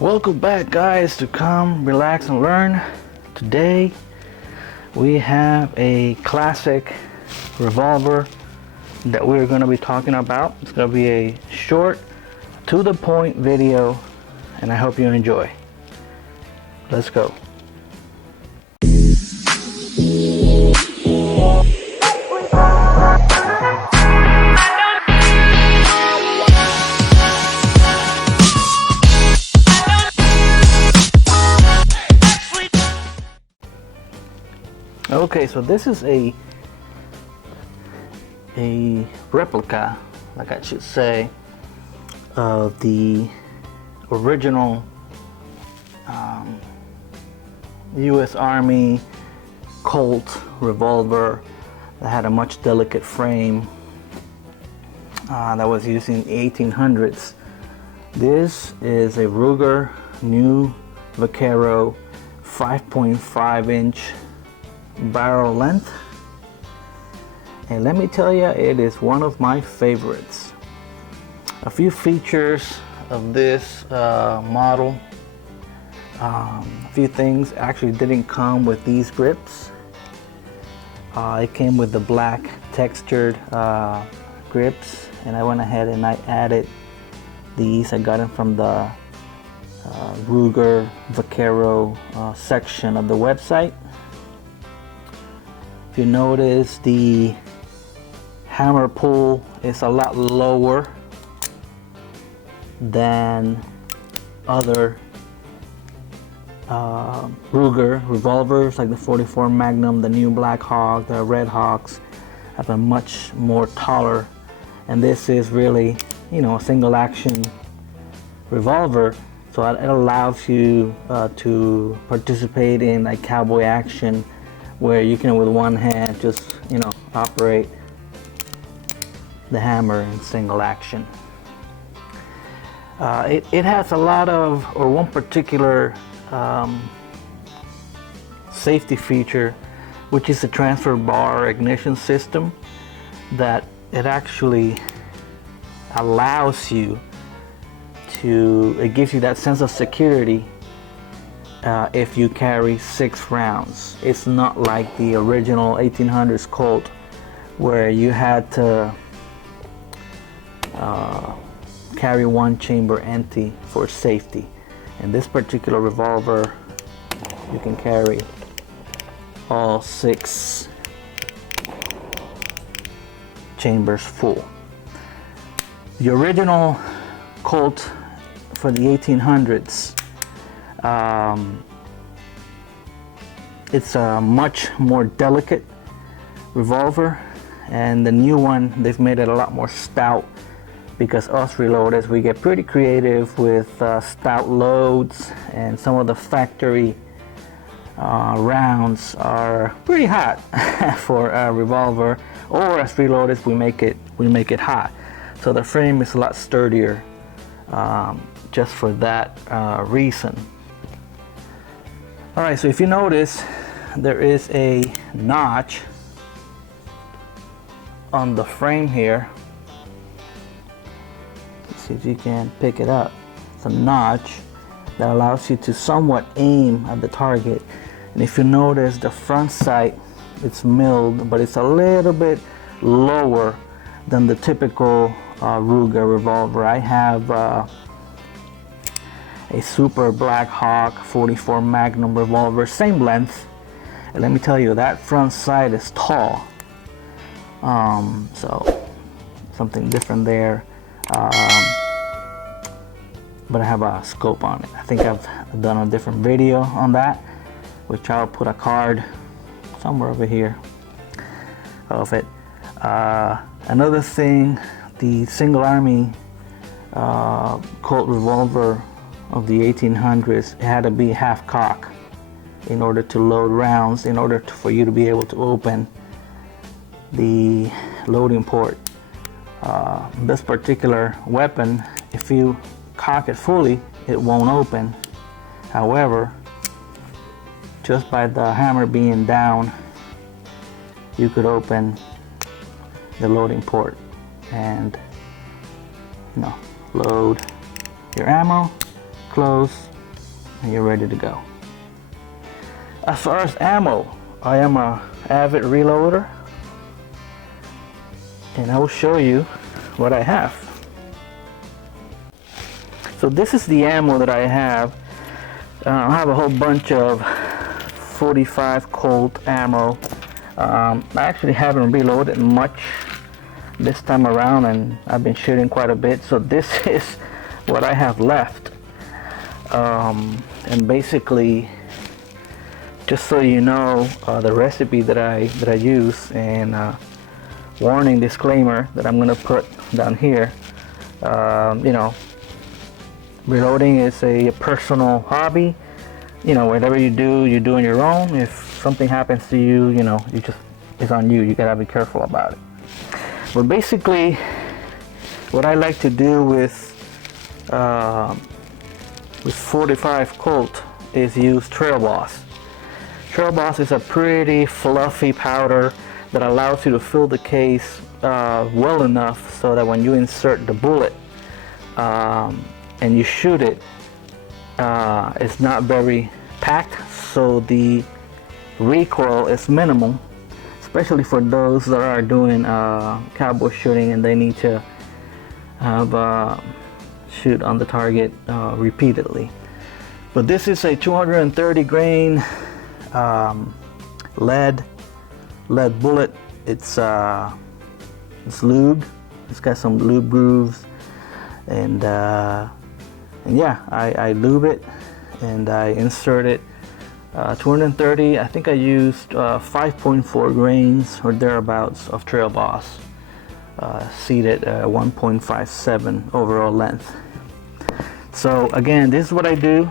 Welcome back, guys, to Come Relax and Learn. Today we have a classic revolver that we're going to be talking about. It's going to be a short, to the point video, and I hope you enjoy. Let's go. Okay, so this is a replica, like I should say, of the original U.S. Army Colt revolver that had a much delicate frame that was used in the 1800s. This is a Ruger New Vaquero 5.5-inch barrel length, and let me tell you, it is one of my favorites. A few features of this model. A few things actually didn't come with these grips. It came with the black textured grips, and I went ahead and I added these. I got them from the Ruger Vaquero section of the website. If you notice, the hammer pull is a lot lower than other Ruger revolvers, like the 44 Magnum, the new Black Hawk, the Red Hawks have a much more taller, and this is really, you know, a single action revolver, so it allows you to participate in like cowboy action, where you can with one hand just, you know, operate the hammer in single action. It has a lot of, or one particular safety feature, which is the transfer bar ignition system, that it actually allows you to, it gives you that sense of security if you carry 6 rounds. It's not like the original 1800s Colt, where you had to carry one chamber empty for safety. In this particular revolver, you can carry all 6 chambers full. The original Colt for the 1800s, it's a much more delicate revolver, and the new one, they've made it a lot more stout, because us reloaders, we get pretty creative with stout loads, and some of the factory rounds are pretty hot for a revolver, or as reloaders we make it hot, so the frame is a lot sturdier just for that reason. Alright, so if you notice, there is a notch on the frame here. Let's see if you can pick it up. It's a notch that allows you to somewhat aim at the target. And if you notice, the front sight, it's milled, but it's a little bit lower than the typical Ruger revolver. I have a Super Black Hawk 44 Magnum revolver, same length, and let me tell you, that front sight is tall, so something different there, but I have a scope on it. I think I've done a different video on that, which I'll put a card somewhere over here of it. Another thing, the Single Army Colt revolver of the 1800s, it had to be half cock in order to load rounds, in order for you to be able to open the loading port. This particular weapon, if you cock it fully, it won't open. However, just by the hammer being down, you could open the loading port and, you know, load your ammo, close, and you're ready to go. As far as ammo, I am a avid reloader, and I will show you what I have. So this is the ammo that I have. I have a whole bunch of 45 Colt ammo. I actually haven't reloaded much this time around, and I've been shooting quite a bit, so this is what I have left. And basically, just so you know, the recipe that I use, and warning disclaimer that I'm gonna put down here. You know, reloading is a personal hobby. You know, whatever you do on your own. If something happens to you, you know, it's on you. You gotta be careful about it. But basically, what I like to do with 45 Colt is use trailboss. Trailboss is a pretty fluffy powder that allows you to fill the case well enough so that when you insert the bullet and you shoot it, it's not very packed, so the recoil is minimal, especially for those that are doing cowboy shooting and they need to have shoot on the target repeatedly. But this is a 230 grain lead bullet. It's lubed. It's got some lube grooves, and yeah, I lube it and I insert it. 230. I think I used 5.4 grains or thereabouts of trailboss, seated 1.57 overall length. So again, this is what I do.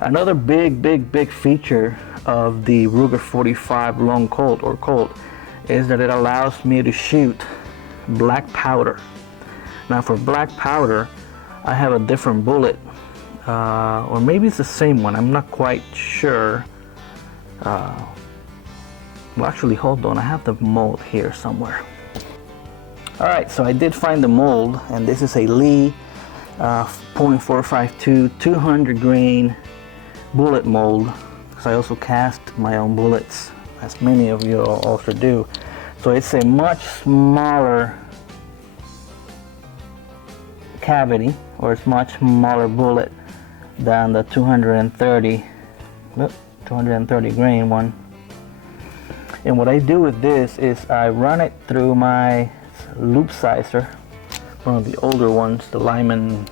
Another big feature of the Ruger 45 long Colt or Colt is that it allows me to shoot black powder. Now for black powder, I have a different bullet, or maybe it's the same one, I'm not quite sure. Well, actually, hold on, I have the mold here somewhere. Alright, so I did find the mold, and this is a Lee .452 200 grain bullet mold, because I also cast my own bullets, as many of you also do. So it's a much smaller cavity, or it's much smaller bullet than the 230 grain one. And what I do with this is I run it through my loop sizer, one of the older ones, the Lyman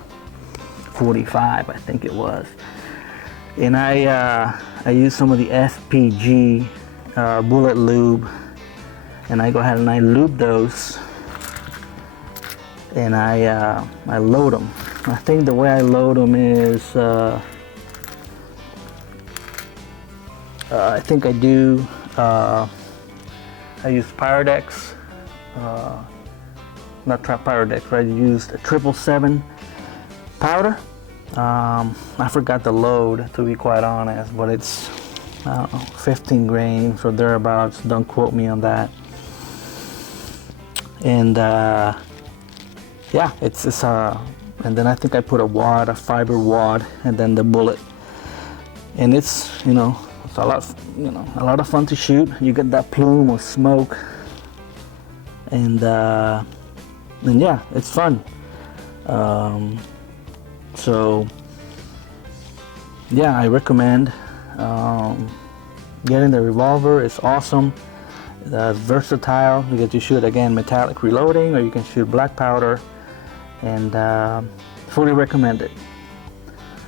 45 I think it was, and I use some of the SPG bullet lube, and I go ahead and I lube those, and I load them. I think the way I load them is I think I do I use Pyrodex, not Pyrodex, but I used a 777 powder. I forgot the load, to be quite honest, but it's 15 grains or thereabouts. Don't quote me on that. And yeah, it's and then I think I put a fiber wad, and then the bullet, and it's, you know, it's a lot of fun to shoot. You get that plume of smoke, and yeah, it's fun. So yeah, I recommend getting the revolver. It's awesome. It's versatile. You get to shoot, again, metallic reloading, or you can shoot black powder, and fully recommend it.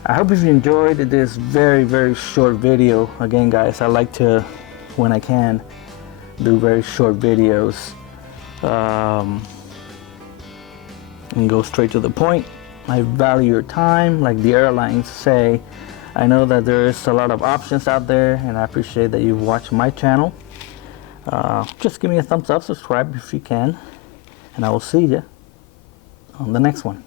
I hope you enjoyed this very short video. Again, guys, I like to, when I can, do very short videos and go straight to the point. I value your time, like the airlines say. I know that there is a lot of options out there, and I appreciate that you've watched my channel. Just give me a thumbs up, subscribe if you can, and I will see you on the next one.